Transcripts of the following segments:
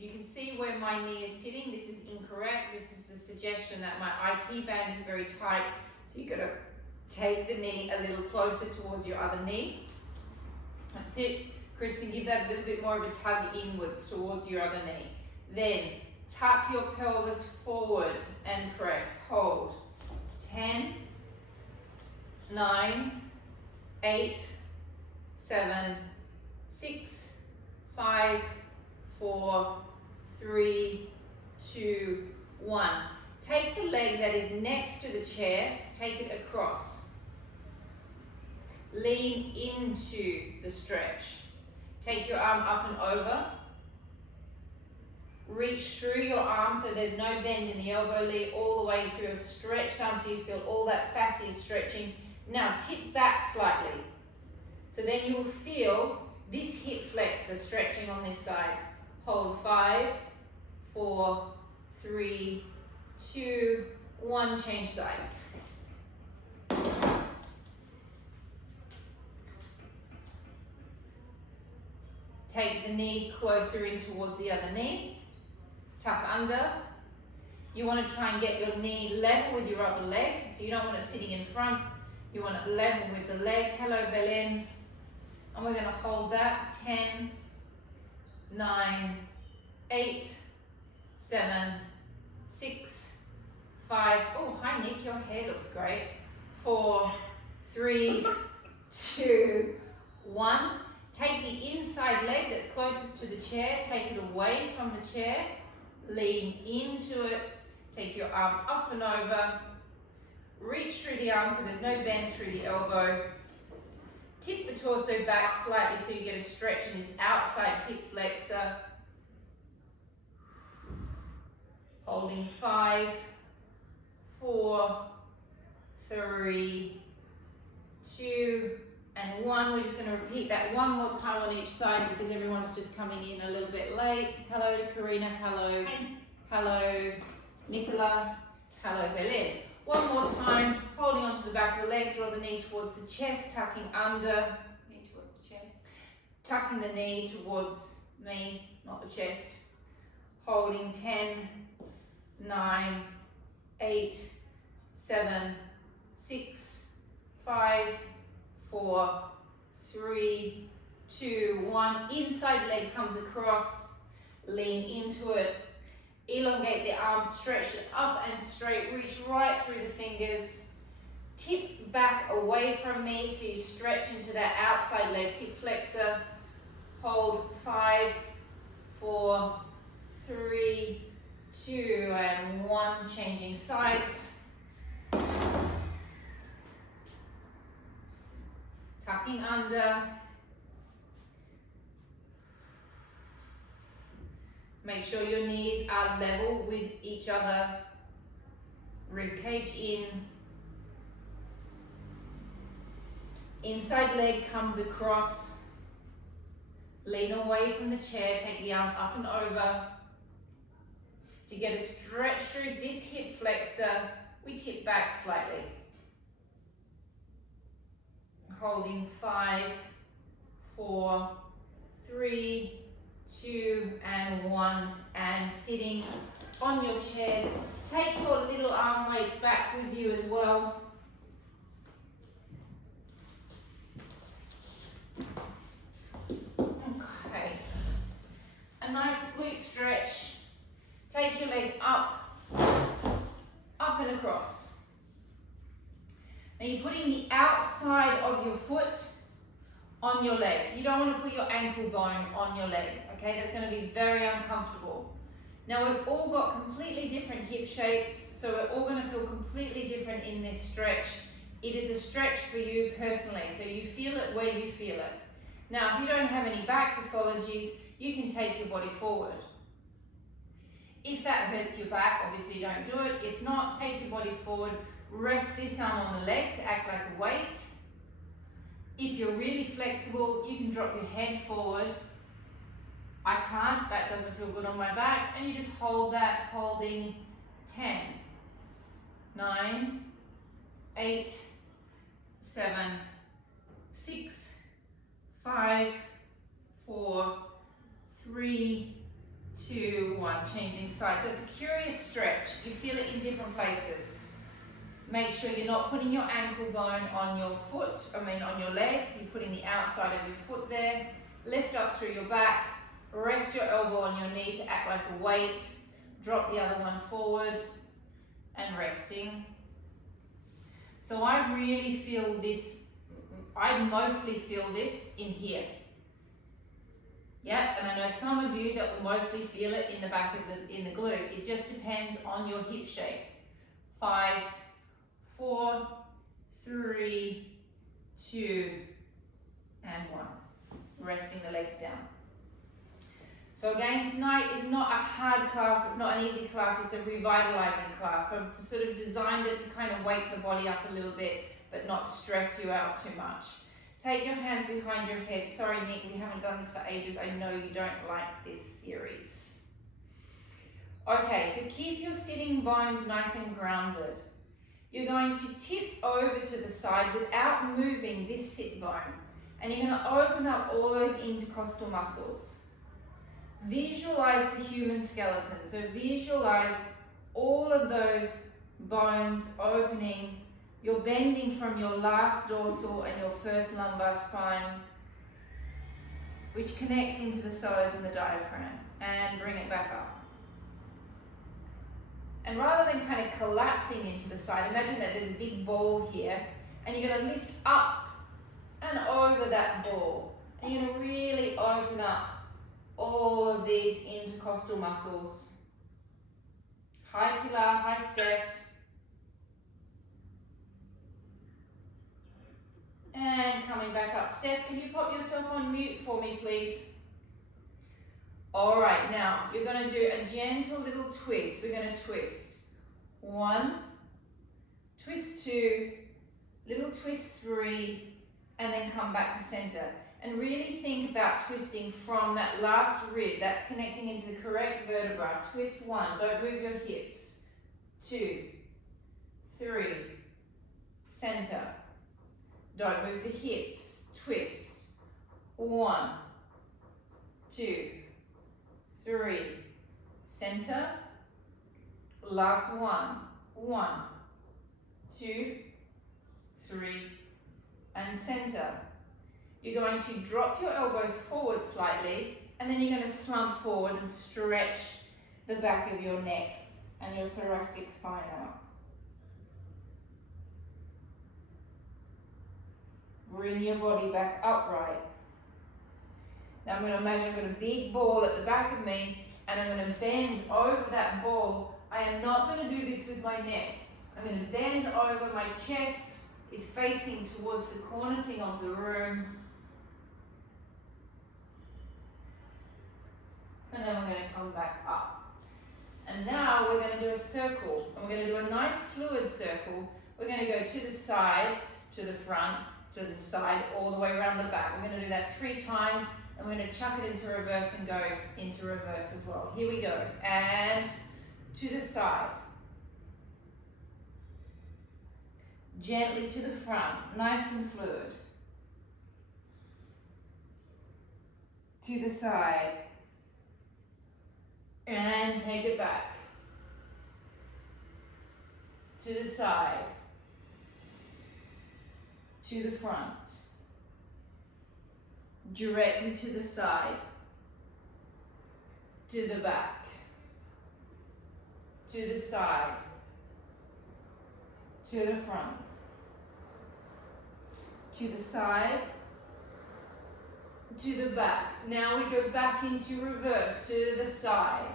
You can see where my knee is sitting. This is incorrect. This is the suggestion that my IT band is very tight. So you've got to take the knee a little closer towards your other knee. That's it. Kristen, give that a little bit more of a tug inwards towards your other knee. Then tuck your pelvis forward and press. Hold. 10, 9, 8, 7, 6, 5, 4, 3, 2, 1. Take the leg that is next to the chair, take it across. Lean into the stretch. Take your arm up and over. Reach through your arm so there's no bend in the elbow. Lead all the way through a stretched arm so you feel all that fascia stretching. Now tip back slightly. So then you'll feel this hip flexor stretching on this side. Hold 5, 4, 3, 2, 1. Change sides. Take the knee closer in towards the other knee. Tuck under. You want to try and get your knee level with your other leg. So you don't want it sitting in front. You want it level with the leg. Hello, Belen. And we're going to hold that. 10, 9, 8, 7, 6, 5. Oh, hi Nick, your hair looks great. 4, 3, 2, 1. Take the inside leg that's closest to the chair. Take it away from the chair. Lean into it. Take your arm up and over. Reach through the arm so there's no bend through the elbow. Tip the torso back slightly so you get a stretch in this outside hip flexor. Holding 5, 4, 3, 2, and 1. We're just going to repeat that one more time on each side because everyone's just coming in a little bit late. Hello to Karina. Hello. Hi. Hello Nicola. Hello Belen. One more time, holding onto the back of the leg, draw the knee towards the chest, tucking under, knee towards the chest, tucking the knee towards me, not the chest, holding 10, 9, 8, 7, 6, 5, 4, 3, 2, 1. Inside leg comes across, lean into it. Elongate the arms, stretch it up and straight, reach right through the fingers, tip back away from me so you stretch into that outside leg hip flexor. Hold 5, 4, 3, 2, and 1. Changing sides. Tucking under. Make sure your knees are level with each other. Rib cage in. Inside leg comes across. Lean away from the chair. Take the arm up and over. To get a stretch through this hip flexor, we tip back slightly. Holding 5, 4, 3, 2, and 1, and sitting on your chairs. Take your little arm weights back with you as well. Okay. A nice glute stretch. Take your leg up and across. Now you're putting the outside of your foot on your leg. You don't want to put your ankle bone on your leg, okay? That's going to be very uncomfortable. Now we've all got completely different hip shapes, so we're all going to feel completely different in this stretch. It is a stretch for you personally, so you feel it where you feel it. Now if you don't have any back pathologies, you can take your body forward. If that hurts your back, obviously don't do it. If not, take your body forward. Rest this arm on the leg to act like a weight. If you're really flexible, you can drop your head forward. I can't, that doesn't feel good on my back. And you just hold that, holding 10, 9, 8, 7, 6, 5, 4, 3, 2, one, changing sides. So it's a curious stretch. You feel it in different places. Make sure you're not putting your ankle bone on your foot, on your leg. You're putting the outside of your foot there. Lift up through your back. Rest your elbow on your knee to act like a weight. Drop the other one forward and resting. So I really feel this, I mostly feel this in here. Yeah, and I know some of you that will mostly feel it in the back of in the glute. It just depends on your hip shape. 5, 4, 3, 2, and 1. Resting the legs down. So again, tonight is not a hard class, it's not an easy class, it's a revitalizing class. So I've sort of designed it to kind of wake the body up a little bit, but not stress you out too much. Take your hands behind your head. Sorry, Nick, we haven't done this for ages. I know you don't like this series. Okay, so keep your sitting bones nice and grounded. You're going to tip over to the side without moving this sit bone. And you're going to open up all those intercostal muscles. Visualize the human skeleton. So visualize all of those bones opening. You're bending from your last dorsal and your first lumbar spine, which connects into the psoas and the diaphragm. And bring it back up. And rather than kind of collapsing into the side, imagine that there's a big ball here, and you're going to lift up and over that ball. And you're going to really open up all of these intercostal muscles. Hi Pilar, hi Steph. And coming back up. Steph, can you pop yourself on mute for me, please? All right, now you're going to do a gentle little twist. We're going to twist. 1, twist 2, little twist 3, and then come back to center. And really think about twisting from that last rib that's connecting into the correct vertebra. Twist 1, don't move your hips. 2, 3, center. Don't move the hips. Twist. 1, 2, 3, center. Last one. 1, 2, 3, and center. You're going to drop your elbows forward slightly, and then you're going to slump forward and stretch the back of your neck and your thoracic spine out. Bring your body back upright. Now I'm going to imagine I've got a big ball at the back of me, and I'm going to bend over that ball. I am not going to do this with my neck. I'm going to bend over, my chest is facing towards the cornicing of the room. And then we're going to come back up. And now we're going to do a circle. And we're going to do a nice fluid circle. We're going to go to the side, to the front, to the side, all the way around the back. We're going to do that 3 times. And we're going to chuck it into reverse and go into reverse as well. Here we go. And to the side. Gently to the front, nice and fluid. To the side. And take it back. To the side. To the front. Directly to the side. To the back. To the side. To the front. To the side. To the back. Now we go back into reverse. To the side.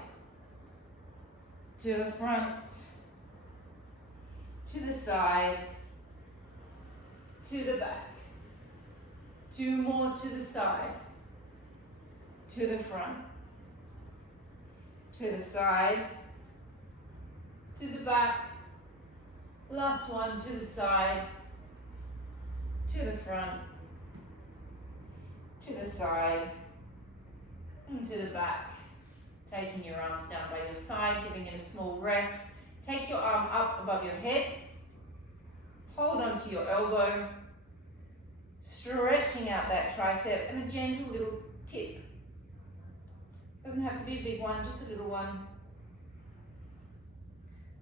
To the front. To the side. To the back. 2 more to the side. To the front. To the side. To the back. Last one, to the side. To the front. To the side. And to the back. Taking your arms down by your side, giving it a small rest. Take your arm up above your head. Hold onto your elbow. Stretching out that tricep and a gentle little tip. Doesn't have to be a big one, just a little one.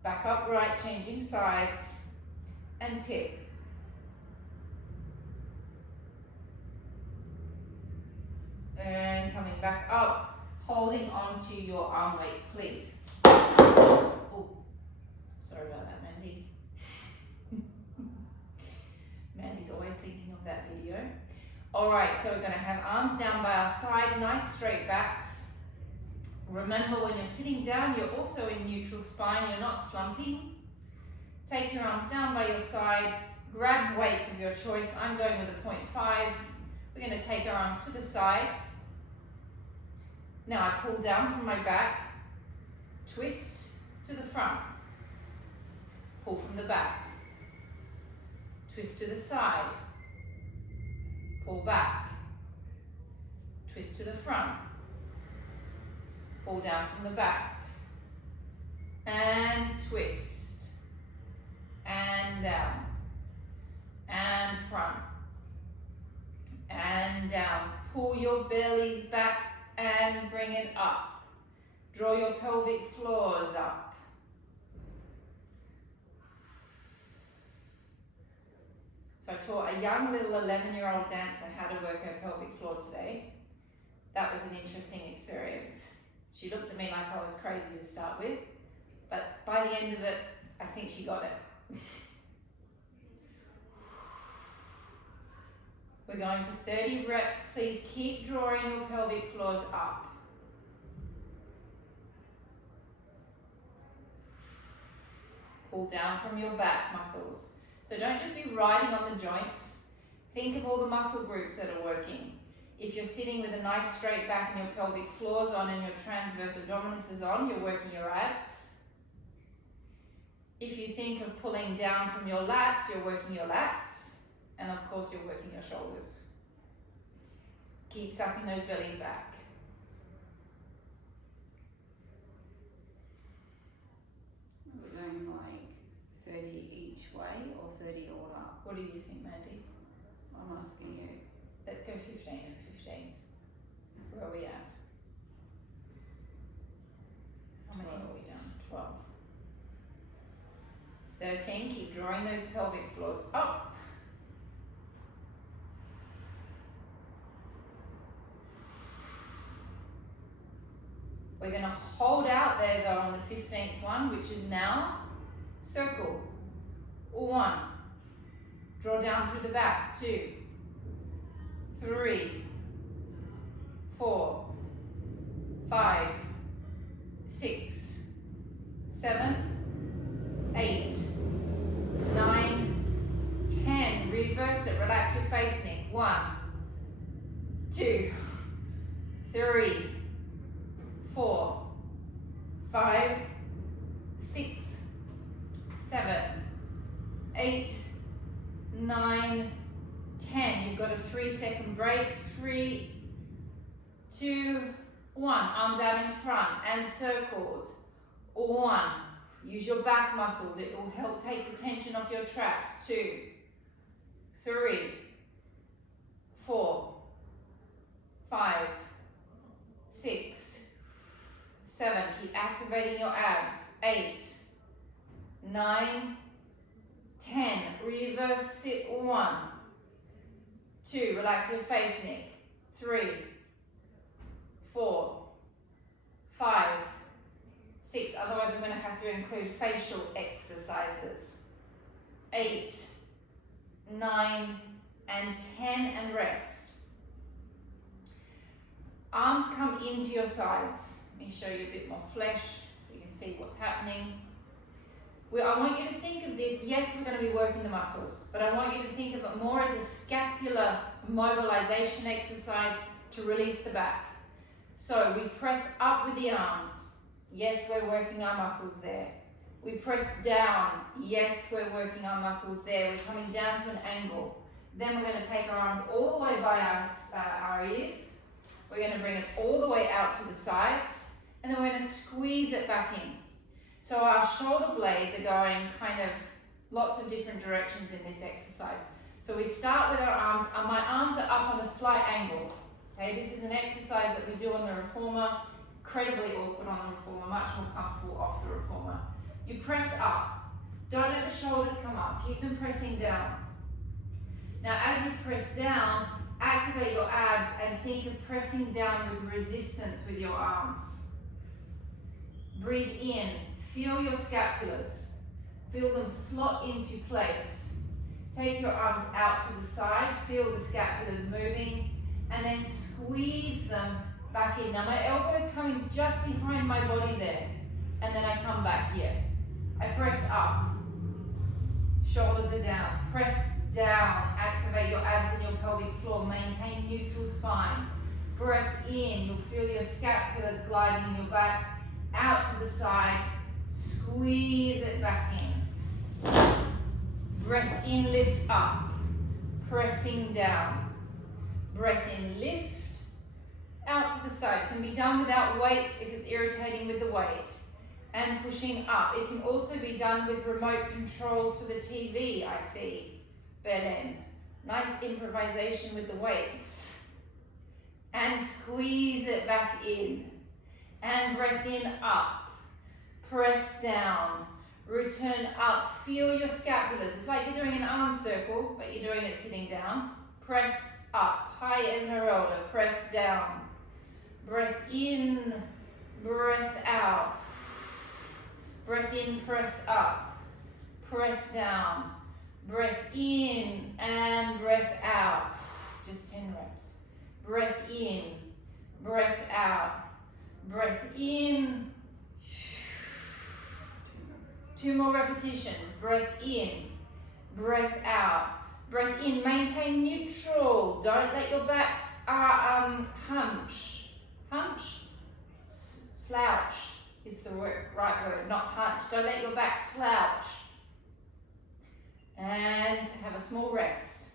Back upright, changing sides, and tip. And coming back up, holding on to your arm weights, please. Oh, sorry about that, Mandy. Mandy's always thinking of that video. All right, so we're gonna have arms down by our side, nice straight backs. Remember, when you're sitting down, you're also in neutral spine, you're not slumping. Take your arms down by your side, grab weights of your choice. I'm going with a 0.5. We're going to take our arms to the side. Now I pull down from my back, twist to the front, pull from the back, twist to the side, pull back, twist to the front, pull down from the back, and twist. And down, and front, and down. Pull your bellies back and bring it up. Draw your pelvic floors up. So I taught a young little 11-year-old dancer how to work her pelvic floor today. That was an interesting experience. She looked at me like I was crazy to start with, but by the end of it, I think she got it. We're going for 30 reps. Please keep drawing your pelvic floors up. Pull down from your back muscles. So don't just be riding on the joints. Think of all the muscle groups that are working. If you're sitting with a nice straight back and your pelvic floor's on and your transverse abdominis is on, you're working your abs. If you think of pulling down from your lats, you're working your lats. And of course, you're working your shoulders. Keep sucking those bellies back. We're going like 30 each way or 30 all up? What do you think, Mandy? I'm asking you. Let's go 15 and 15. Where are we at? How many are we done? 12. 13, keep drawing those pelvic floors up. We're going to hold out there though on the 15th one, which is now circle. 1. Draw down through the back. 2, 3, 4, 5, 6, 7, 8, 9, 10. Reverse it. Relax your face, Nick. 1, 2, 3, 4, 5, 6, 7, 8, 9, 10. You've got a 3-second break. 3, 2, 1. Arms out in front and circles. 1. Use your back muscles. It will help take the tension off your traps. 2, 3, 4, 5, 6, 7. Keep activating your abs. 8, 9, 10. Reverse sit. 1, 2. Relax your face, Nick. 3, 4, 5, 6. Otherwise, I'm going to have to include facial exercises. 8, 9, and 10, and rest. Arms come into your sides. Let me show you a bit more flesh so you can see what's happening. I want you to think of this, yes, we're going to be working the muscles, but I want you to think of it more as a scapular mobilization exercise to release the back. So we press up with the arms. Yes, we're working our muscles there. We press down. Yes, we're working our muscles there. We're coming down to an angle. Then we're going to take our arms all the way by our ears. We're going to bring it all the way out to the sides. And then we're going to squeeze it back in. So our shoulder blades are going kind of lots of different directions in this exercise. So we start with our arms, and my arms are up on a slight angle. Okay, this is an exercise that we do on the reformer. Incredibly awkward on the reformer, much more comfortable off the reformer. You press up. Don't let the shoulders come up. Keep them pressing down. Now, as you press down, activate your abs and think of pressing down with resistance with your arms. Breathe in. Feel your scapulars. Feel them slot into place. Take your arms out to the side. Feel the scapulars moving. And then squeeze them back in. Now my elbow is coming just behind my body there. And then I come back here. I press up. Shoulders are down. Press down. Activate your abs and your pelvic floor. Maintain neutral spine. Breath in. You'll feel your scapulars gliding in your back. Out to the side. Squeeze it back in. Breath in, lift up. Pressing down. Breath in, lift. Out to the side. It can be done without weights if it's irritating with the weight. And pushing up. It can also be done with remote controls for the TV, I see. Belen. Nice improvisation with the weights. And squeeze it back in. And breath in, up. Press down. Return up. Feel your scapulars. It's like you're doing an arm circle, but you're doing it sitting down. Press up. High Esmeralda. Press down. Breath in. Breath out. Breath in, press up. Press down. Breath in and breath out. Just 10 reps. Breath in. Breath out. Breath in. 2 more repetitions. Breath in. Breath out. Breath in. Maintain neutral. Don't let your backs hunch. Hunch? Slouch is the right word, not hunch. Don't let your back slouch. And have a small rest.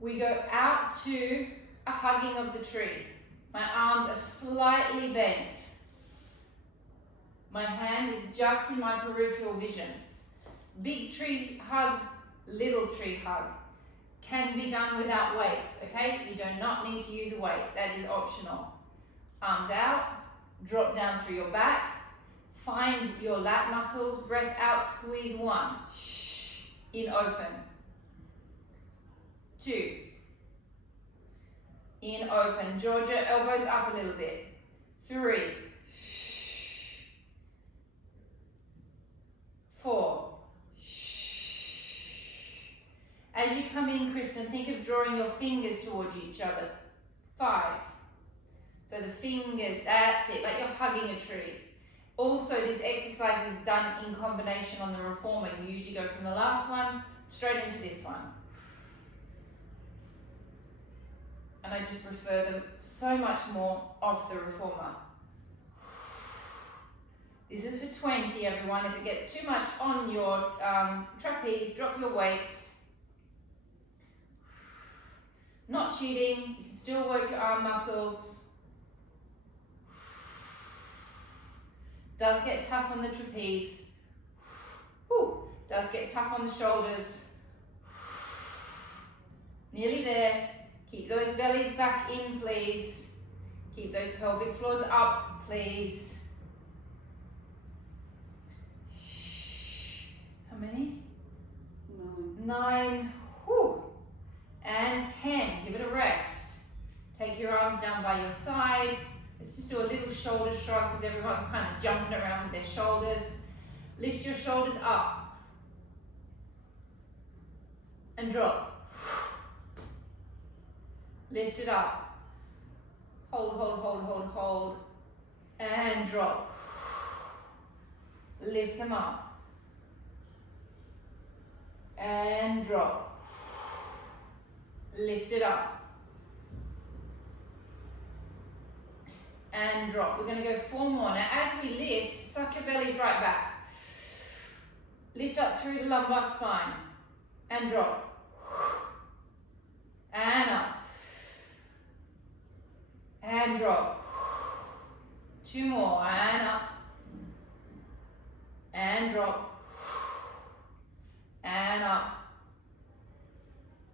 We go out to a hugging of the tree. My arms are slightly bent. My hand is just in my peripheral vision. Big tree hug, little tree hug. Can be done without weights, okay? You do not need to use a weight, that is optional. Arms out, drop down through your back. Find your lat muscles, breath out, squeeze 1. In, open. 2. In, open. Georgia, elbows up a little bit. 3. 4. As you come in, Kristen, think of drawing your fingers towards each other. 5. So the fingers, that's it, like you're hugging a tree. Also, this exercise is done in combination on the reformer. You usually go from the last one straight into this one. And I just prefer them so much more off the reformer. This is for 20, everyone. If it gets too much on your trapeze, drop your weights. Not cheating, you can still work your arm muscles. Does get tough on the trapeze. Does get tough on the shoulders. Nearly there. Keep those bellies back in, please. Keep those pelvic floors up, please. How many? 9. And 10. Give it a rest. Take your arms down by your side. Let's just do a little shoulder shrug because everyone's kind of jumping around with their shoulders. Lift your shoulders up. And drop. Lift it up. Hold, hold, hold, hold, hold. And drop. Lift them up. And drop. Lift it up. And drop. We're going to go 4 more. Now as we lift, suck your bellies right back. Lift up through the lumbar spine. And drop. And up. And drop. 2 more. And up. And drop. And up.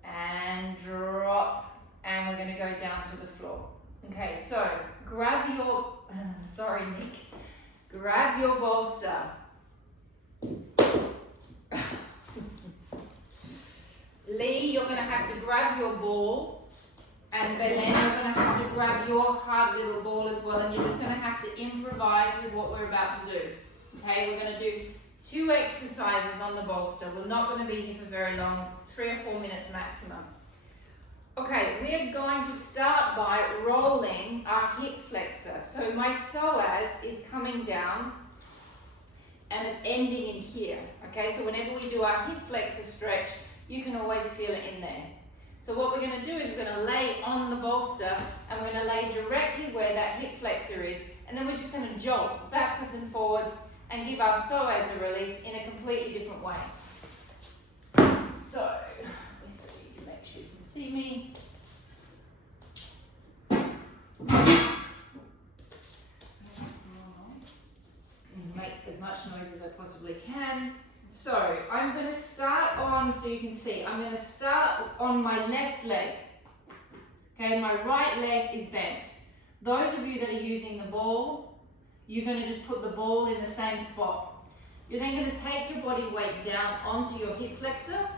And drop. And we're going to go down to the floor. Okay, so grab your, sorry Nick, Grab your bolster. Lee, you're going to have to grab your ball, and Belen, you're going to have to grab your hard little ball as well, and you're just going to have to improvise with what we're about to do. Okay, we're going to do 2 exercises on the bolster. We're not going to be here for very long, 3 or 4 minutes maximum. Okay, we're going to start by rolling our hip flexor. So my psoas is coming down and it's ending in here. Okay, so whenever we do our hip flexor stretch, you can always feel it in there. So what we're going to do is we're going to lay on the bolster and we're going to lay directly where that hip flexor is, and then we're just going to jolt backwards and forwards and give our psoas a release in a completely different way. So, let me see, you can make sure you can see me. Make as much noise as I possibly can. So I'm going to start on, so you can see, I'm going to start on my left leg. Okay, my right leg is bent. Those of you that are using the ball, you're going to just put the ball in the same spot. You're then going to take your body weight down onto your hip flexor,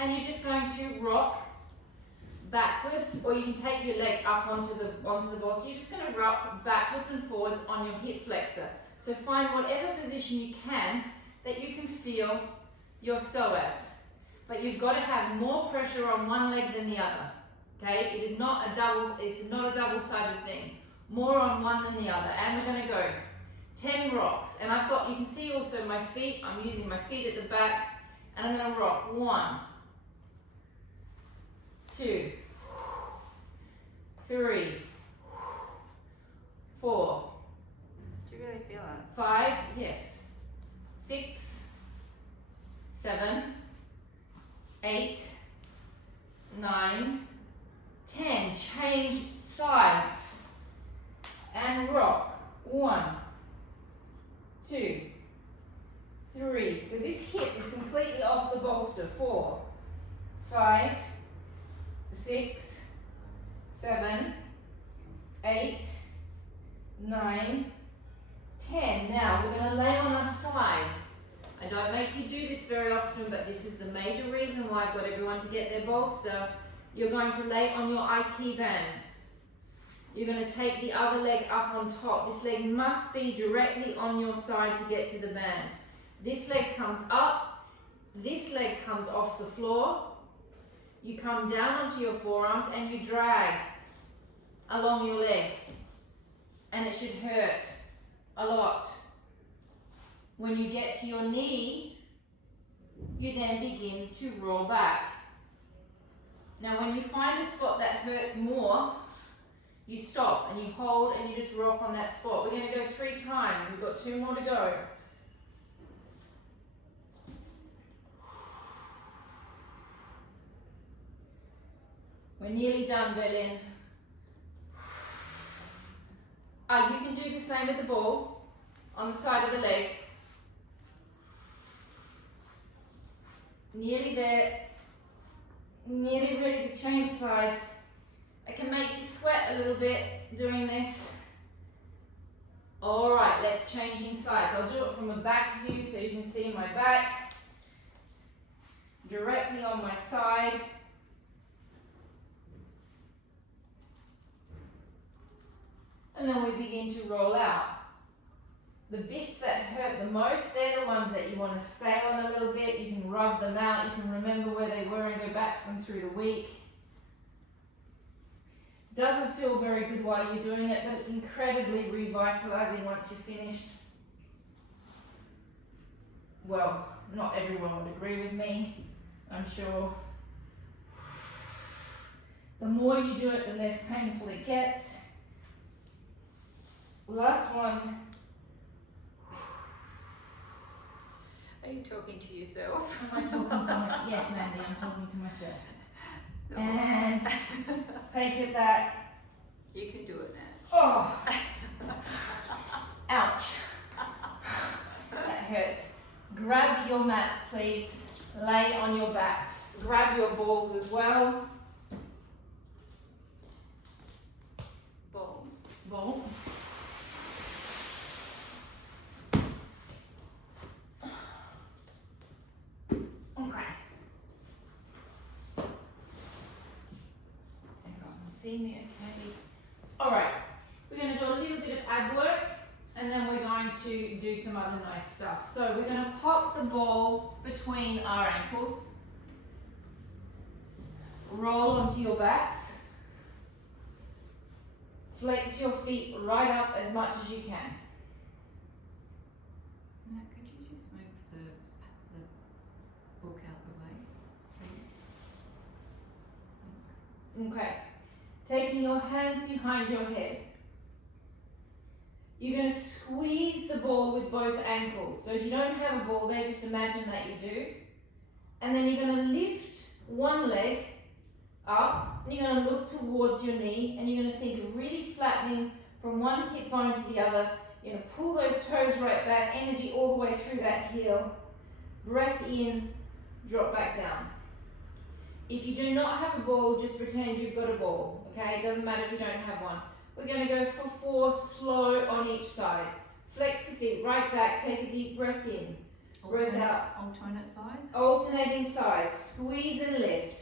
and you're just going to rock backwards, or you can take your leg up onto the ball. So you're just going to rock backwards and forwards on your hip flexor. So find whatever position you can that you can feel your psoas. But you've got to have more pressure on one leg than the other. Okay? It's not a double-sided thing. More on one than the other. And we're going to go 10 rocks. And I've got, you can see also my feet. I'm using my feet at the back. And I'm going to rock 1, 2, 3, 4. Do you really feel it? 5, yes. 6, 7, 8, 9, 10. Change sides and rock. 1, 2, 3. So this hip is completely off the bolster. 4, 5, 6, 7, 8, 9, 10. Now we're going to lay on our side. I don't make you do this very often, but this is the major reason why I've got everyone to get their bolster. You're going to lay on your IT band. You're going to take the other leg up on top. This leg must be directly on your side to get to the band. This leg comes up. This leg comes off the floor. You come down onto your forearms and you drag along your leg. And it should hurt a lot. When you get to your knee, you then begin to roll back. Now when you find a spot that hurts more, you stop and you hold and you just rock on that spot. We're going to go 3 times. We've got 2 more to go. We're nearly done, Berlin. You can do the same with the ball on the side of the leg. Nearly there. Nearly ready to change sides. I can make you sweat a little bit doing this. Alright, let's changing sides. I'll do it from a back view so you can see my back. Directly on my side. And then we begin to roll out. The bits that hurt the most, they're the ones that you want to stay on a little bit. You can rub them out. You can remember where they were and go back to them through the week. Doesn't feel very good while you're doing it, but it's incredibly revitalizing once you're finished. Well, not everyone would agree with me, I'm sure. The more you do it, the less painful it gets. Last one. Are you talking to yourself? Am I talking to myself? Yes, Mandy, I'm talking to myself. And take it back. You can do it now. Oh! Ouch. That hurts. Grab your mats, please. Lay on your backs. Grab your balls as well. Ball. Ball. see me okay? All right, we're going to do a little bit of ab work, and then we're going to do some other nice stuff. So we're going to pop the ball between our ankles, roll onto your backs, flex your feet right up as much as you can. Now, could you just move the book out the way, please? Thanks. Okay, taking your hands behind your head. You're going to squeeze the ball with both ankles. So if you don't have a ball there, just imagine that you do. And then you're going to lift one leg up, and you're going to look towards your knee, and you're going to think of really flattening from one hip bone to the other. You're going to pull those toes right back, energy all the way through that heel. Breath in, drop back down. If you do not have a ball, just pretend you've got a ball, okay? It doesn't matter if you don't have one. We're going to go for 4, slow on each side. Flex the feet right back, take a deep breath in. Breath out. Alternate sides? Alternating sides, squeeze and lift.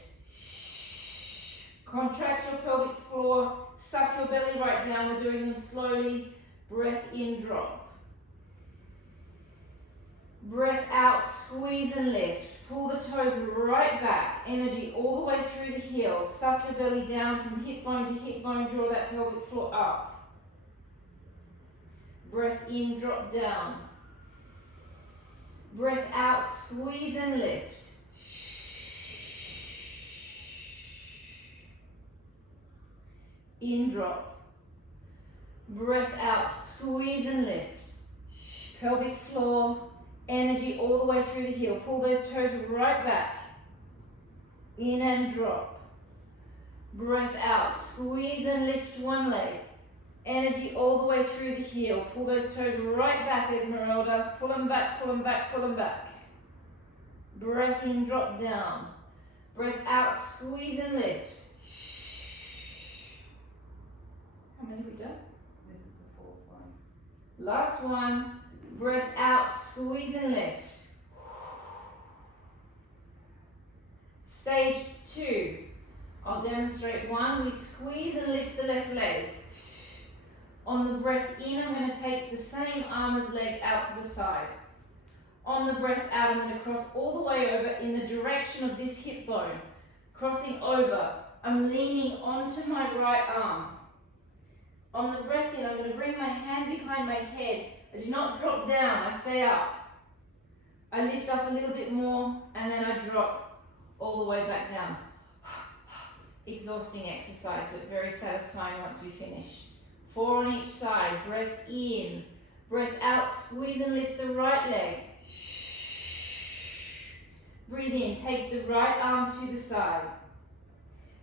Contract your pelvic floor, suck your belly right down. We're doing them slowly. Breath in, drop. Breath out, squeeze and lift. Pull the toes right back, energy all the way through the heels. Suck your belly down from hip bone to hip bone, draw that pelvic floor up. Breath in, drop down. Breath out, squeeze and lift. In, drop. Breath out, squeeze and lift. Pelvic floor, energy all the way through the heel. Pull those toes right back. In and drop. Breath out, squeeze and lift one leg. Energy all the way through the heel. Pull those toes right back, Esmeralda. Pull them back, pull them back, pull them back. Breath in, drop down. Breath out, squeeze and lift. How many have we done? This is the 4th one. Last one. Breath out, squeeze and lift. Stage 2. I'll demonstrate 1. We squeeze and lift the left leg. On the breath in, I'm going to take the same arm as leg out to the side. On the breath out, I'm going to cross all the way over in the direction of this hip bone. Crossing over, I'm leaning onto my right arm. On the breath in, I'm going to bring my hand behind my head. I do not drop down, I stay up. I lift up a little bit more, and then I drop all the way back down. Exhausting exercise, but very satisfying once we finish. 4 on each side. Breath in. Breath out, squeeze and lift the right leg. Breathe in, take the right arm to the side.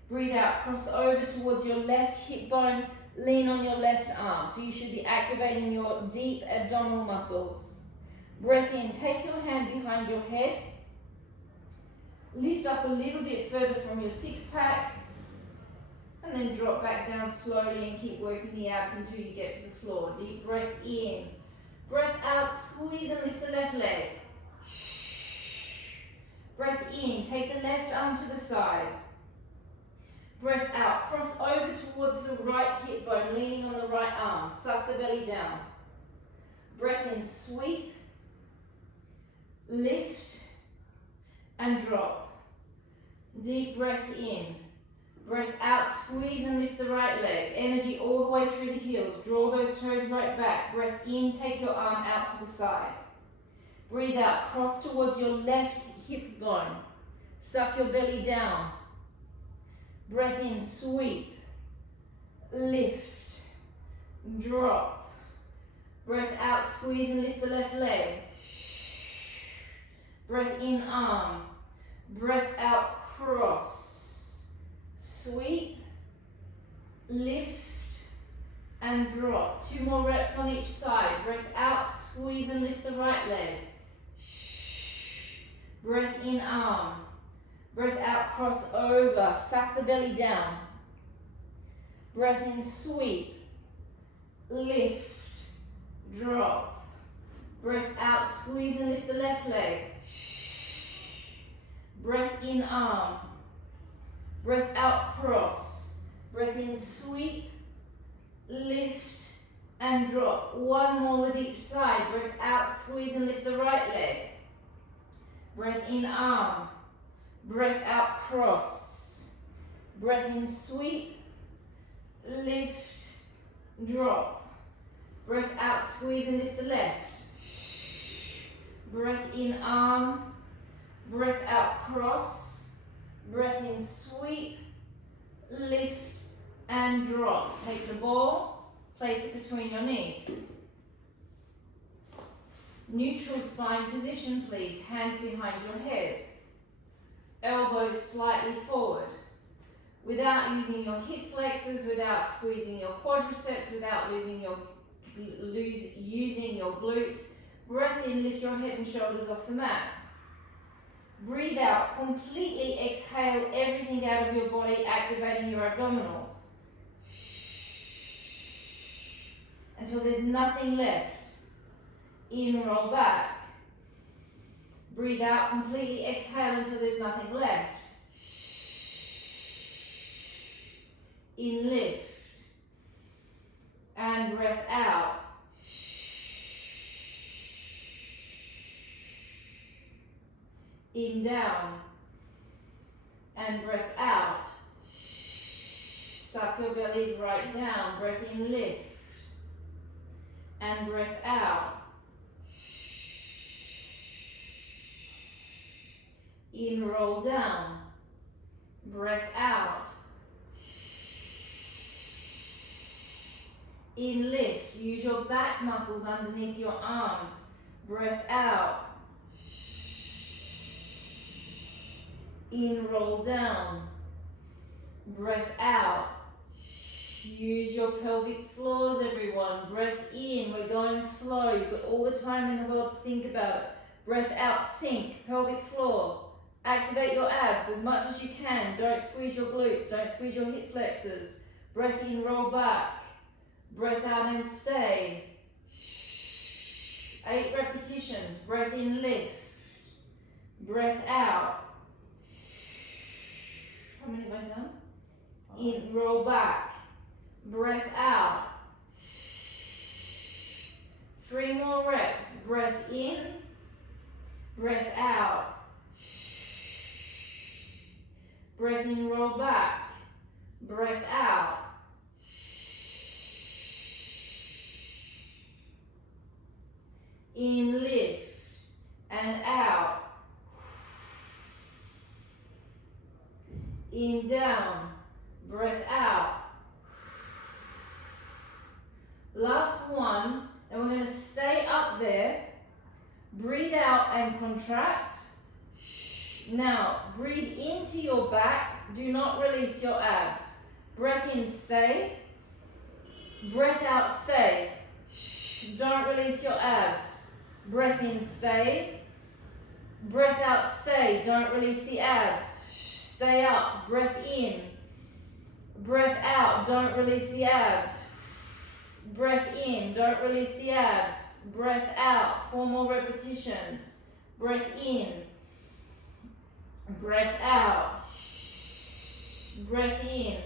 Breathe out, cross over towards your left hip bone, lean on your left arm. So you should be activating your deep abdominal muscles. Breath in, take your hand behind your head. Lift up a little bit further from your 6-pack. And then drop back down slowly and keep working the abs until you get to the floor. Deep breath in. Breath out, squeeze and lift the left leg. Breath in, take the left arm to the side. Breath out, cross over towards the right hip bone, leaning on the right arm. Suck the belly down. Breath in, sweep, lift, and drop. Deep breath in. Breath out, squeeze and lift the right leg. Energy all the way through the heels. Draw those toes right back. Breath in, take your arm out to the side. Breathe out, cross towards your left hip bone. Suck your belly down. Breath in, sweep, lift, drop. Breath out, squeeze and lift the left leg. Breath in, arm. Breath out, cross. Sweep, lift, and drop. 2 more reps on each side. Breath out, squeeze and lift the right leg. Breath in, arm. Breath out, cross over. Suck the belly down. Breath in, sweep, lift, drop. Breath out, squeeze and lift the left leg. Breath in, arm. Breath out, cross. Breath in, sweep, lift, and drop. One more with each side. Breath out, squeeze and lift the right leg. Breath in, arm. Breath out, cross. Breath in, sweep, lift, drop. Breath out, squeeze and lift the left. Breath in, arm. Breath out, cross. Breath in, sweep, lift, and drop. Take the ball, place it between your knees. Neutral spine position, please. Hands behind your head. Elbows slightly forward. Without using your hip flexors, without squeezing your quadriceps, without using your glutes. Breath in, lift your head and shoulders off the mat. Breathe out, completely exhale everything out of your body, activating your abdominals. Until there's nothing left. In, roll back. Breathe out, completely exhale until there's nothing left. In, lift. And breath out. In, down. And breath out. Suck your bellies right down. Breath in, lift. And breath out. In, roll down. Breath out. In, lift. Use your back muscles underneath your arms. Breath out. In, roll down. Breath out. Use your pelvic floors, everyone. Breath in. We're going slow. You've got all the time in the world to think about it. Breath out, sink. Pelvic floor. Activate your abs as much as you can. Don't squeeze your glutes. Don't squeeze your hip flexors. Breath in, roll back. Breath out and stay. 8 repetitions. Breath in, lift. Breath out. How many have I done? In, roll back. Breath out. 3 more reps. Breath in. Breath out. Breath in, roll back. Breath out. In, lift. And out. In, down. Breath out. Last one. And we're going to stay up there. Breathe out and contract. Now, breathe into your back. Do not release your abs. Breath in, stay. Breath out, stay. Don't release your abs. Breath in, stay. Breath out, stay. Don't release the abs. Stay up. Breath in. Breath out. Don't release the abs. Breath in. Don't release the abs. Breath out. 4 more repetitions. Breath in. Breath out. Breath in.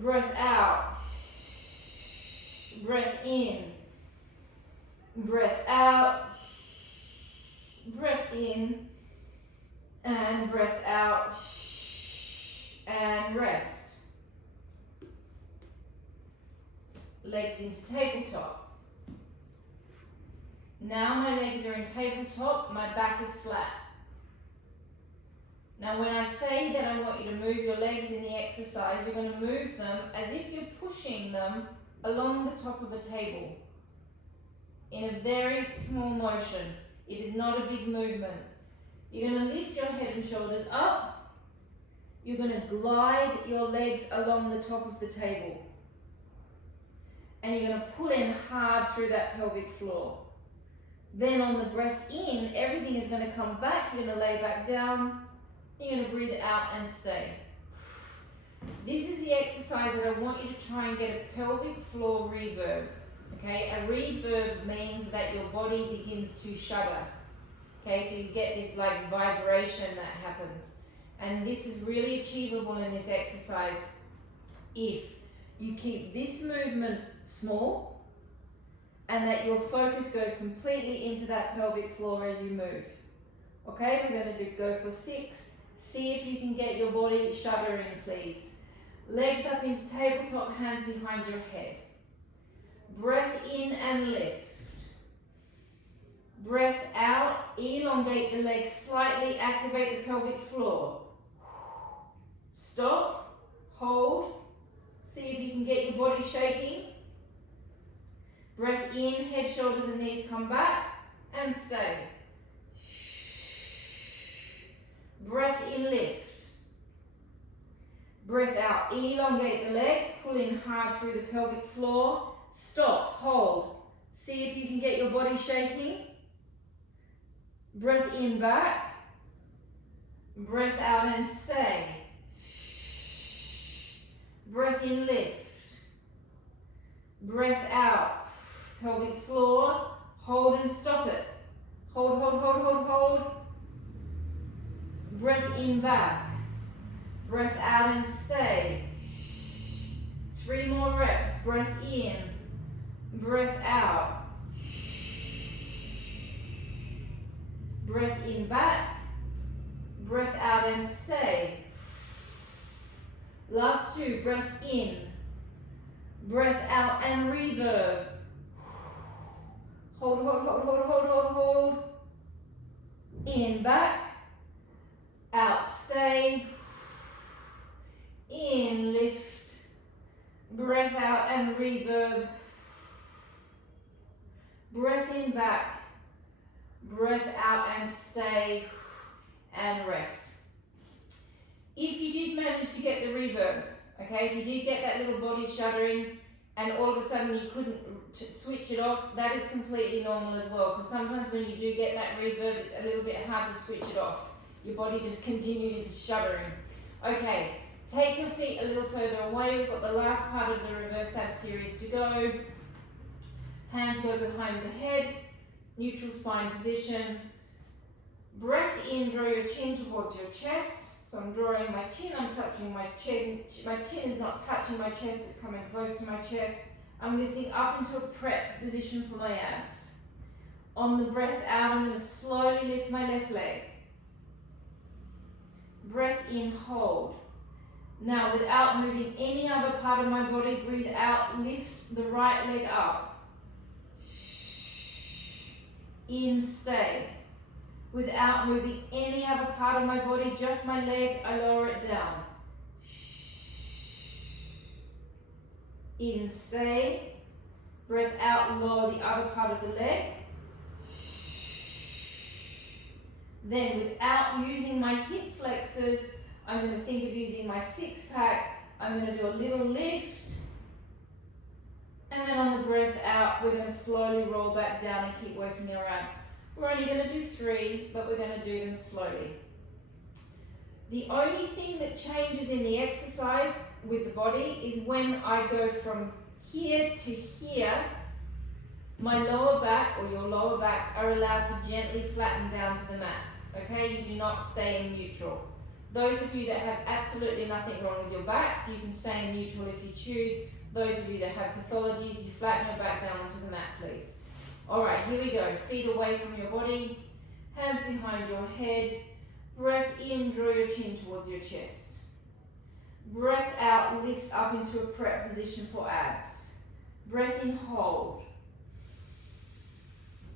Breath out. Breath in. Breath out. Breath in. And breath out. And rest. Legs into tabletop. Now my legs are in tabletop, my back is flat. Now when I say that I want you to move your legs in the exercise, you're going to move them as if you're pushing them along the top of a table in a very small motion. It is not a big movement. You're going to lift your head and shoulders up. You're going to glide your legs along the top of the table. And you're going to pull in hard through that pelvic floor. Then on the breath in, everything is going to come back. You're going to lay back down. You're going to breathe out and stay. This is the exercise that I want you to try and get a pelvic floor reverb. Okay, a reverb means that your body begins to shudder. Okay, so you get this like vibration that happens. And this is really achievable in this exercise if you keep this movement small and that your focus goes completely into that pelvic floor as you move. Okay, we're going to go for 6. See if you can get your body shuddering, please. Legs up into tabletop, hands behind your head. Breath in and lift. Breath out, elongate the legs slightly, activate the pelvic floor. Stop, hold, see if you can get your body shaking. Breath in, head, shoulders and knees come back and stay. Breath in, lift. Breath out, elongate the legs, pull in hard through the pelvic floor. Stop, hold, see if you can get your body shaking. Breath in, back. Breath out and stay. Breath in, lift. Breath out, pelvic floor, hold and stop it. Hold, hold, hold, hold, hold. Breath in, back. Breath out and stay. 3 more reps. Breath in, breath out. Breath in, back. Breath out and stay. Last 2. Breath in, breath out and reverb. Hold, hold, hold, hold, hold, hold, hold. In, back. Out, stay. In, lift. Breath out and reverb. Breath in, back. Breath out and stay and rest. If you did manage to get the reverb, okay, if you did get that little body shuddering and all of a sudden you couldn't switch it off, that is completely normal as well, because sometimes when you do get that reverb, it's a little bit hard to switch it off. Your body just continues shuddering. Okay, take your feet a little further away. We've got the last part of the reverse ab series to go. Hands go behind the head. Neutral spine position. Breath in, draw your chin towards your chest. So I'm drawing my chin, I'm touching my chin. My chin is not touching my chest, it's coming close to my chest. I'm lifting up into a prep position for my abs. On the breath out, I'm going to slowly lift my left leg. Breath in, hold. Now, without moving any other part of my body, breathe out, lift the right leg up. In, stay. Without moving any other part of my body, just my leg, I lower it down. In, stay. Breath out, lower the other part of the leg. Then, without using my hip flexors, I'm going to think of using my 6-pack. I'm going to do a little lift. And then on the breath out, we're going to slowly roll back down and keep working our abs. We're only going to do 3, but we're going to do them slowly. The only thing that changes in the exercise with the body is when I go from here to here, my lower back or your lower backs are allowed to gently flatten down to the mat. Okay, you do not stay in neutral. Those of you that have absolutely nothing wrong with your backs, you can stay in neutral if you choose. Those of you that have pathologies, you flatten your back down onto the mat, please. All right, here we go. Feet away from your body, hands behind your head. Breath in, draw your chin towards your chest. Breath out, lift up into a prep position for abs. Breath in, hold.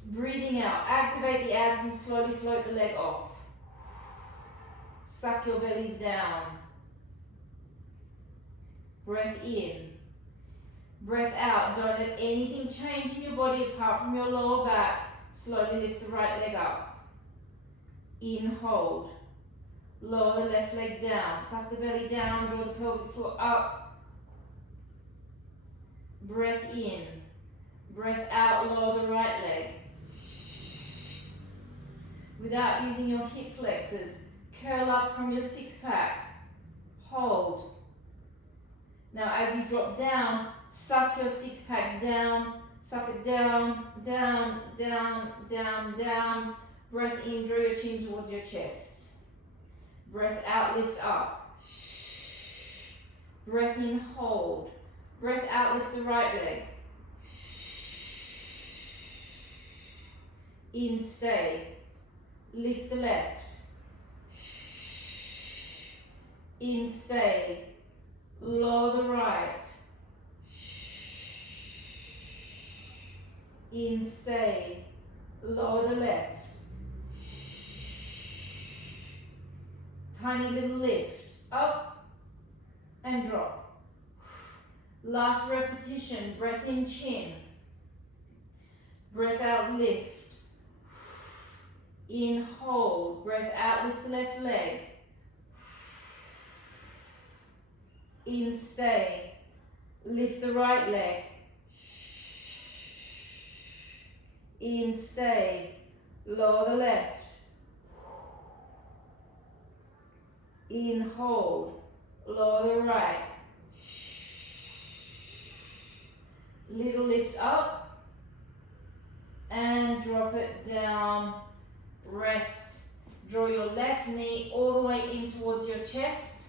Breathing out, activate the abs and slowly float the leg off. Suck your bellies down. Breath in. Breath out, don't let anything change in your body apart from your lower back. Slowly lift the right leg up. In, hold. Lower the left leg down. Suck the belly down, draw the pelvic floor up. Breath in. Breath out, lower the right leg. Without using your hip flexors, curl up from your 6-pack. Hold. Now as you drop down, suck your 6-pack down, suck it down, down, down, down, down. Breath in, draw your chin towards your chest. Breath out, lift up. Breath in, hold. Breath out, lift the right leg. In, stay. Lift the left. In, stay. Lower the right. In, stay. Lower the left. Tiny little lift. Up and drop. Last repetition. Breath in, chin. Breath out, lift. In, hold. Breath out, lift the left leg. In, stay. Lift the right leg. In, stay. Lower the left. In, hold. Lower the right. Little lift up. And drop it down. Rest. Draw your left knee all the way in towards your chest.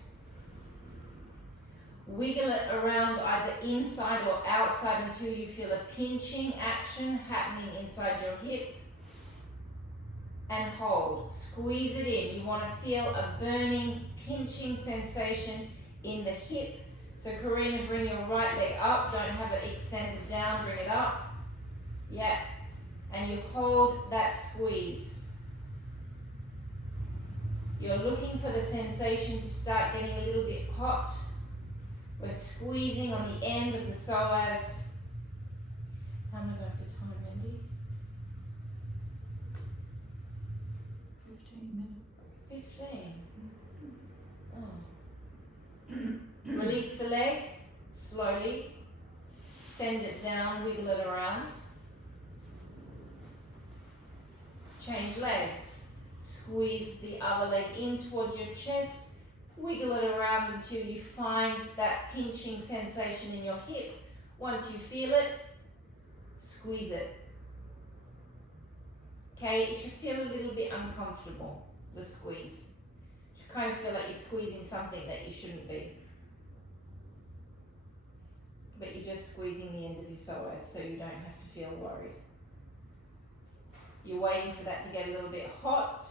Wiggle it around either inside or outside until you feel a pinching action happening inside your hip. And hold. Squeeze it in. You want to feel a burning, pinching sensation in the hip. So Karina, bring your right leg up. Don't have it extended down. Bring it up. Yeah. And you hold that squeeze. You're looking for the sensation to start getting a little bit hot. We're squeezing on the end of the psoas. How am I going for time, Wendy? 15 minutes. 15. Oh. Release the leg slowly. Send it down, wiggle it around. Change legs. Squeeze the other leg in towards your chest. Wiggle it around until you find that pinching sensation in your hip. Once you feel it, squeeze it. Okay, it should feel a little bit uncomfortable, the squeeze. You should kind of feel like you're squeezing something that you shouldn't be. But you're just squeezing the end of your psoas so you don't have to feel worried. You're waiting for that to get a little bit hot.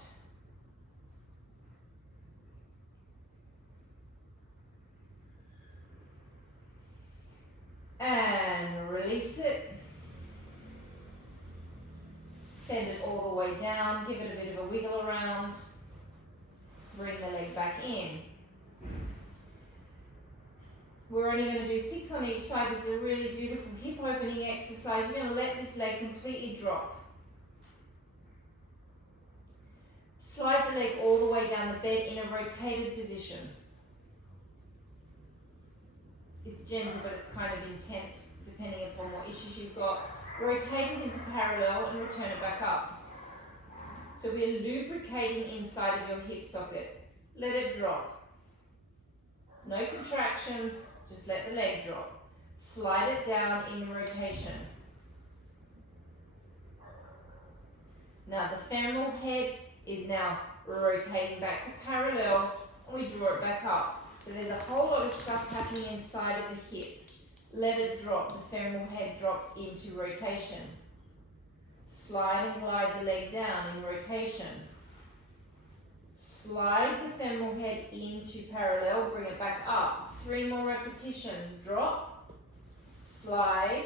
And release it. Send it all the way down. Give it a bit of a wiggle around. Bring the leg back in. We're only going to do 6 on each side. This is a really beautiful hip opening exercise. You're going to let this leg completely drop. Slide the leg all the way down the bed in a rotated position. It's gentle, but it's kind of intense depending upon what issues you've got. Rotate it into parallel and return it back up. So we're lubricating inside of your hip socket. Let it drop. No contractions, just let the leg drop. Slide it down in rotation. Now the femoral head is now rotating back to parallel, and we draw it back up. So there's a whole lot of stuff happening inside of the hip. Let it drop. The femoral head drops into rotation. Slide and glide the leg down in rotation. Slide the femoral head into parallel, bring it back up. 3 more repetitions. Drop, slide,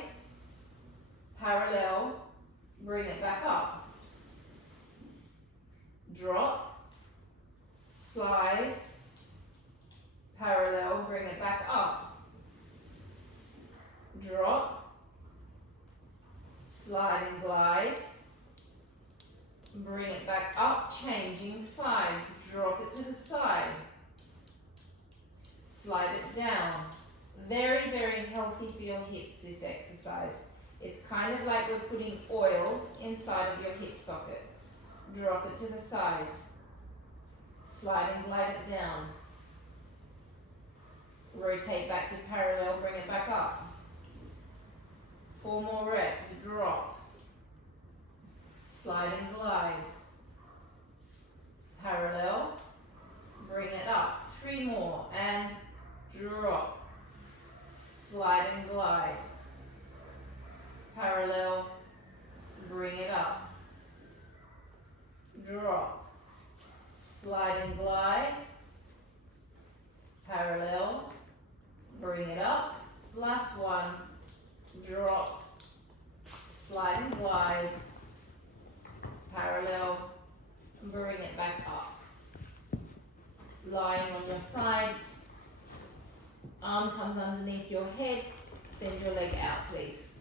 parallel, bring it back up. Drop, slide, parallel, bring it back up. Drop, slide and glide, bring it back up, changing sides. Drop it to the side. Slide it down. Very, very healthy for your hips, this exercise. It's kind of like we're putting oil inside of your hip socket. Drop it to the side. Slide and glide it down. Rotate back to parallel, bring it back up. 4 more reps. Drop. Slide and glide. Parallel, bring it up. 3 more and drop. slide and glide. Parallel, bring it up. Drop, slide and glide. Parallel, bring it up. Last one, drop, slide and glide. Parallel, bring it back up. Lying on your sides, arm comes underneath your head, send your leg out please.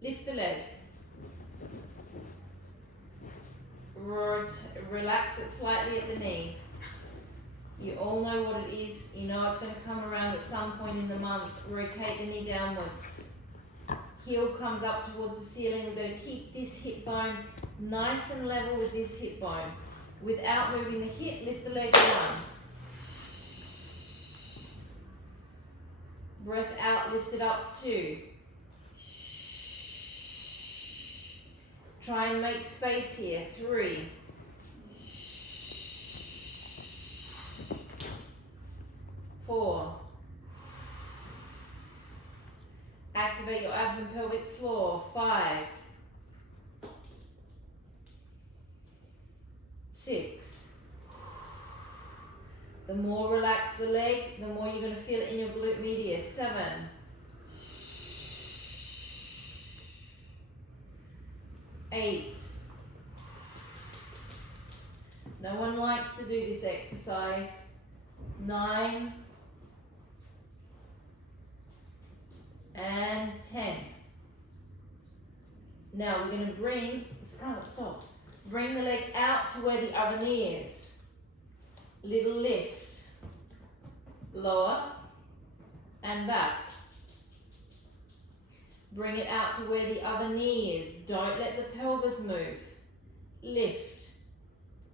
Lift the leg. Relax it slightly at the knee. You all know what it is. You know it's going to come around at some point in the month. Rotate the knee downwards. Heel comes up towards the ceiling. We're going to keep this hip bone nice and level with this hip bone. Without moving the hip, lift the leg down. Breath out, lift it up 2. Try and make space here. 3. 4. Activate your abs and pelvic floor. 5. 6. The more relaxed the leg, the more you're going to feel it in your glute medius. 7. 8. No one likes to do this exercise. 9. And 10. Now we're going to bring, Scarlett, stop. Bring the leg out to where the other knee is. Little lift. Lower and back. Bring it out to where the other knee is. Don't let the pelvis move. Lift.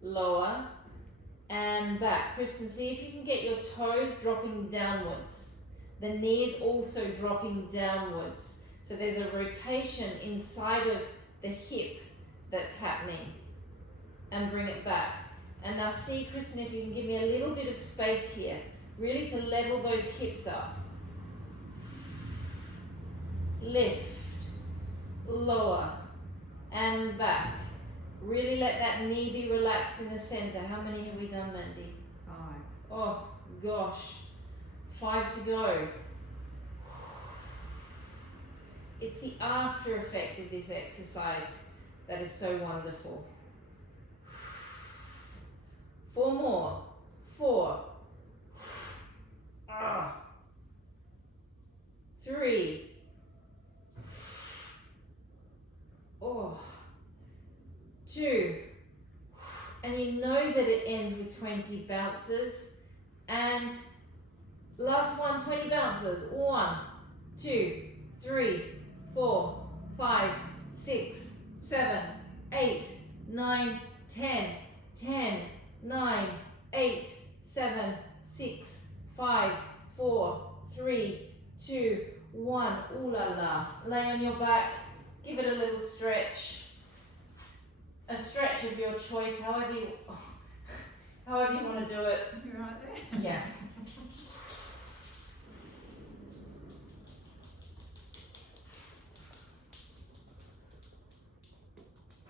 Lower and back. Kristen, see if you can get your toes dropping downwards. The knee is also dropping downwards. So there's a rotation inside of the hip that's happening. And bring it back. And now see, Kristen, if you can give me a little bit of space here, really to level those hips up. Lift, lower, and back. Really let that knee be relaxed in the center. How many have we done, Mandy? 5. Oh, gosh. 5 to go. It's the after effect of this exercise that is so wonderful. 4 more. 4. 3. Oh. 2. And you know that it ends with 20 bounces. And last one, 20 bounces. 1, 2, 3, 4, 5, 6, 7, 8, 9, 10, 10, 9, 8, 7, 6, 5, 4, 3, 2, 1. Ooh la la. Lay on your back. Give it a little stretch. A stretch of your choice, however you want to do it. You're right there. Yeah.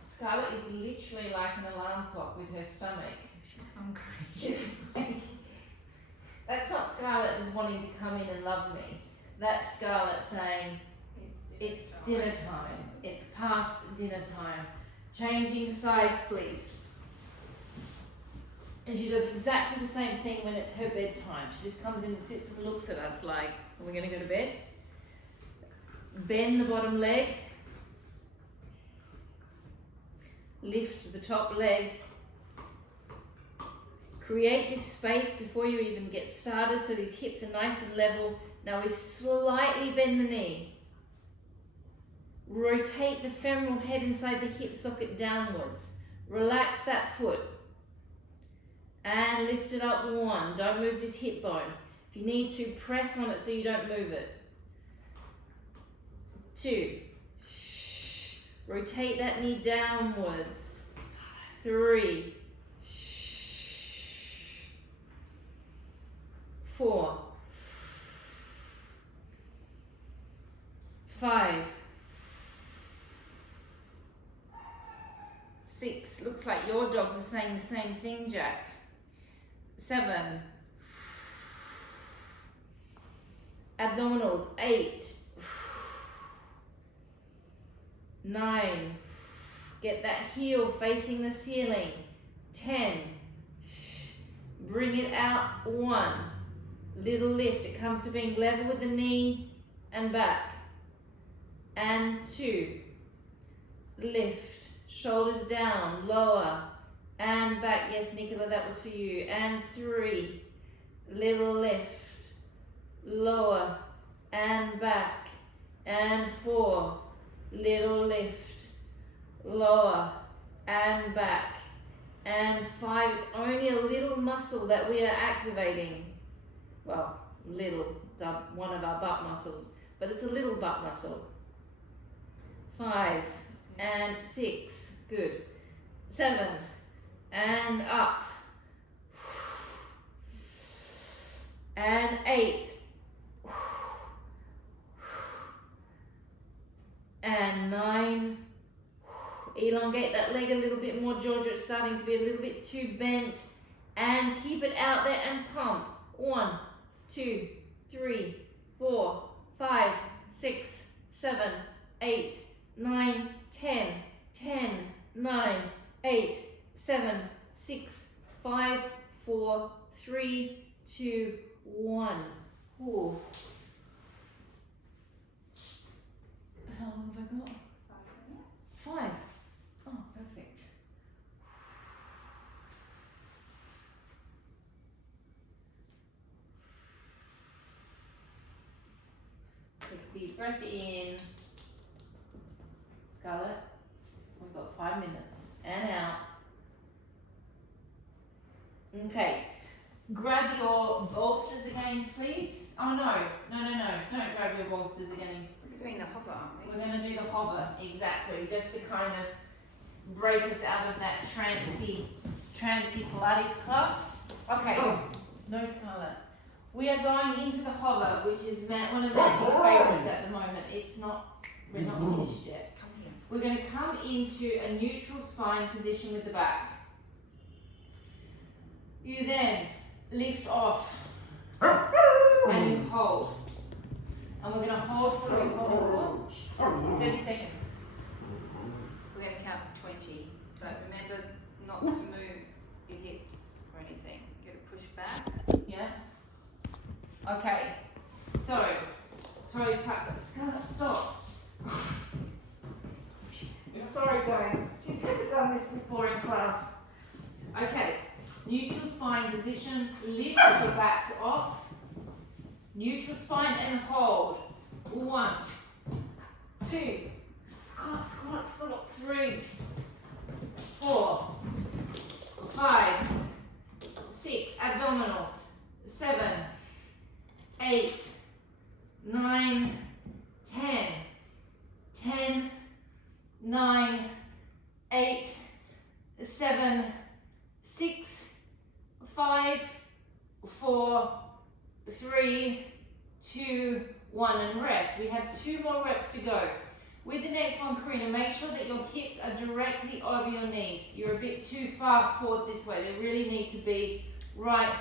Scarlett is literally like an alarm clock with her stomach. She's hungry. She's like, that's not Scarlett just wanting to come in and love me. That's Scarlett saying, it's dinner time. It's past dinner time. Changing sides, please. And she does exactly the same thing when it's her bedtime. She just comes in and sits and looks at us like, are we going to go to bed? Bend the bottom leg. Lift the top leg. Create this space before you even get started so these hips are nice and level. Now we slightly bend the knee. Rotate the femoral head inside the hip socket downwards. Relax that foot. And lift it up 1. Don't move this hip bone. If you need to, press on it so you don't move it. 2. Rotate that knee downwards. 3. 4, 5, 6. Looks like your dogs are saying the same thing, Jack. 7. Abdominals. 8. 9. Get that heel facing the ceiling. 10. Bring it out. 1. Little lift. It comes to being level with the knee and back. And 2. Lift. Shoulders down. Lower. And back. Yes, Nicola, that was for you. And 3. Little lift. Lower. And back. And 4. Little lift. Lower. And back. And 5. It's only a little muscle that we are activating. Well, little. It's one of our butt muscles. But it's a little butt muscle. 5. And 6. Good. 7. And up. And 8. And 9. Elongate that leg a little bit more, Georgia. It's starting to be a little bit too bent. And keep it out there and pump. 1, 2, 3, 4, 5, 6, 7, 8, 9, 10, 10, 9, 8, 7, 6, 5, 4, 3, 2, 1. Ooh. How long have I got? 5 minutes. 5. Oh, perfect. Take a deep breath in. Scarlett, we've got 5 minutes. And out. Okay. Grab your bolsters again, please. Oh, no. Don't grab your bolsters again. We're doing the hover, aren't we? We're going to do the hover, exactly, just to kind of break us out of that trancy Pilates class. Okay, no Scarlett. We are going into the hover, which is one of Mandy's favourites at the moment. We're not finished yet. Come here. We're going to come into a neutral spine position with the back. You then lift off and you hold. And we're going to hold for, what are we holding for? 30 seconds. We're going to count 20. But remember not to move your hips or anything. You're going to push back. Yeah? Okay. So, toes tucked. Scarlett, stop. Sorry guys, she's never done this before in class. Okay, neutral spine position, lift your backs off. Neutral spine and hold. 1, 2, squat, 3, 4, 5, 6, abdominals, 7, 8, 9, 10, 10, 9, 8, 7, 6, 5, 4, 3, 2, 1, and rest. We have 2 more reps to go. With the next one, Karina, make sure that your hips are directly over your knees. You're a bit too far forward this way. They really need to be right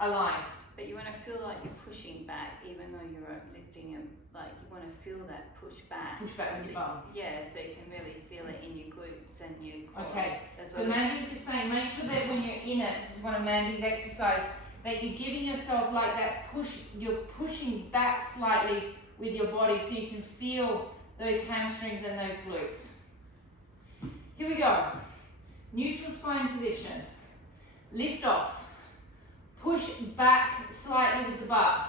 aligned. But you want to feel like you're pushing back, even though you're lifting them. Like you want to feel that push back. Push back with your bum. Yeah, so you can really feel it in your glutes and your quads. Okay, as so well. Mandy was just saying, make sure that when you're in it, this is one of Mandy's exercises, that you're giving yourself like that push, you're pushing back slightly with your body so you can feel those hamstrings and those glutes. Here we go. Neutral spine position. Lift off. Push back slightly with the butt.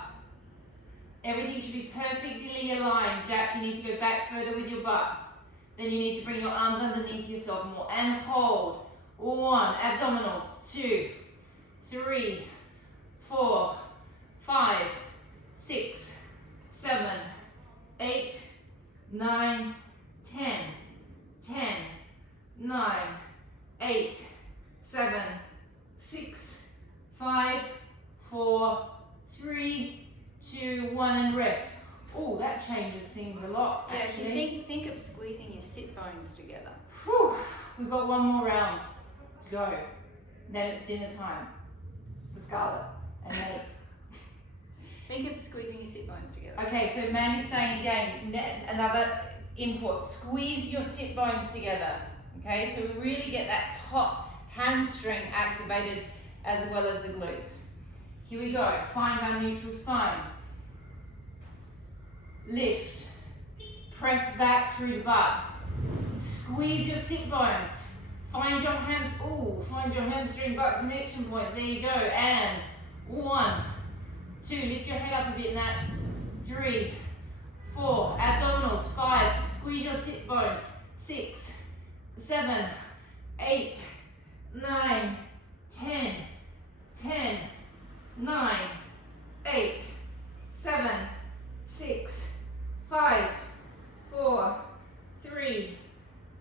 Everything should be perfectly aligned. Jack, you need to go back further with your butt. Then you need to bring your arms underneath yourself more and hold. 1, abdominals, 2, 3, 4, 5, 6, 7, 8, 9, 10, 10, 9, 8, 7, 6, 5, 4, 3, things a lot, Yeah, actually. so think of squeezing your sit bones together. Whew, we've got one more round to go. Then it's dinner time for Scarlett and me. Think of squeezing your sit bones together. Okay, so Mandy's saying again, another input, squeeze your sit bones together. Okay, so we really get that top hamstring activated as well as the glutes. Here we go, find our neutral spine. Lift, press back through the butt. Squeeze your sit bones. Find your find your hamstring butt connection points. There you go. And 1, 2, lift your head up a bit, Nat. 3, 4, abdominals. 5, squeeze your sit bones. 6, 7, 8, 9, 10, 10, 9, 8, 7, 6, 5, 4, 3,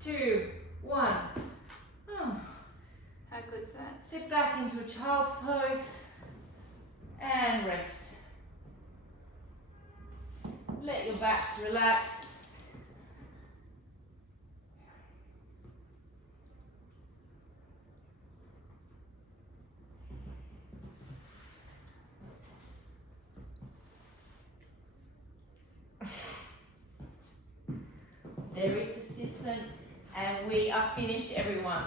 2, 1. Oh. How good's that? Sit back into a child's pose and rest. Let your backs relax. Very persistent, and we are finished, everyone.